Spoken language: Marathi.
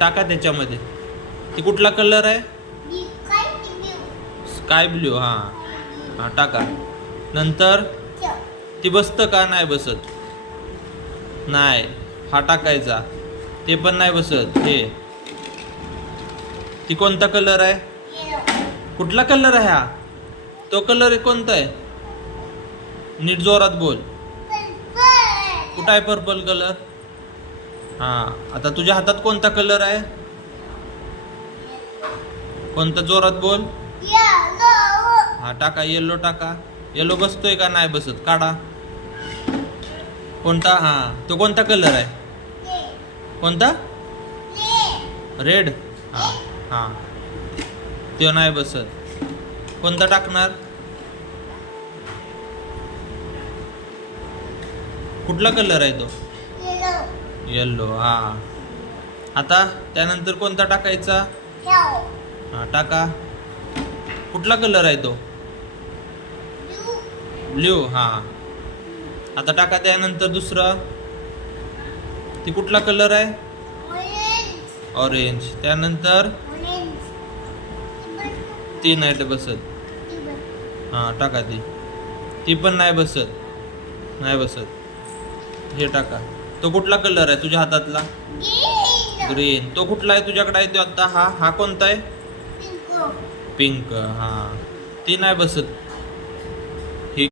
टाका त्याच्यामध्ये. ती कुठला कलर आहे? Sky blue. हां टाका. नंतर ती बसतं का? नाही बसत. नाही. हा टाकायचा. ते पण नाही बसत. हे ती कोणता कलर आहे? कुठला कलर आहे हा? तो कलर कोणता आहे? नीट जोरात बोल. कुठं आहे पर्पल कलर? आता तुझ्या हातात कोणता कलर आहे? कोणता? जोरात बोल. टाका. येलो टाका. येलो बसतोय का? नाही बसत. काढा. कोणता? तो कोणता कलर आहे? कोणता? रेड. तो नाही बसत. कोणता टाकणार? कुठला कलर आहे तो? येल्लो. आता त्यानंतर कोणता टाकायचा? टाका. कुठला कलर आहे तो? ब्ल्यू. आता टाका. त्यानंतर दुसरा. ती कुठला कलर आहे? ऑरेंज. त्यानंतर ती नाही बसत. टाका. ती पण नाही बसत. हे टाका. तो कुठला कलर आहे तुझ्या हातातला? ग्रीन. तो कुठला आहे तुझ्याकडे आहे तो आता? हा कोणता आहे? पिंक. ती नाही बसत.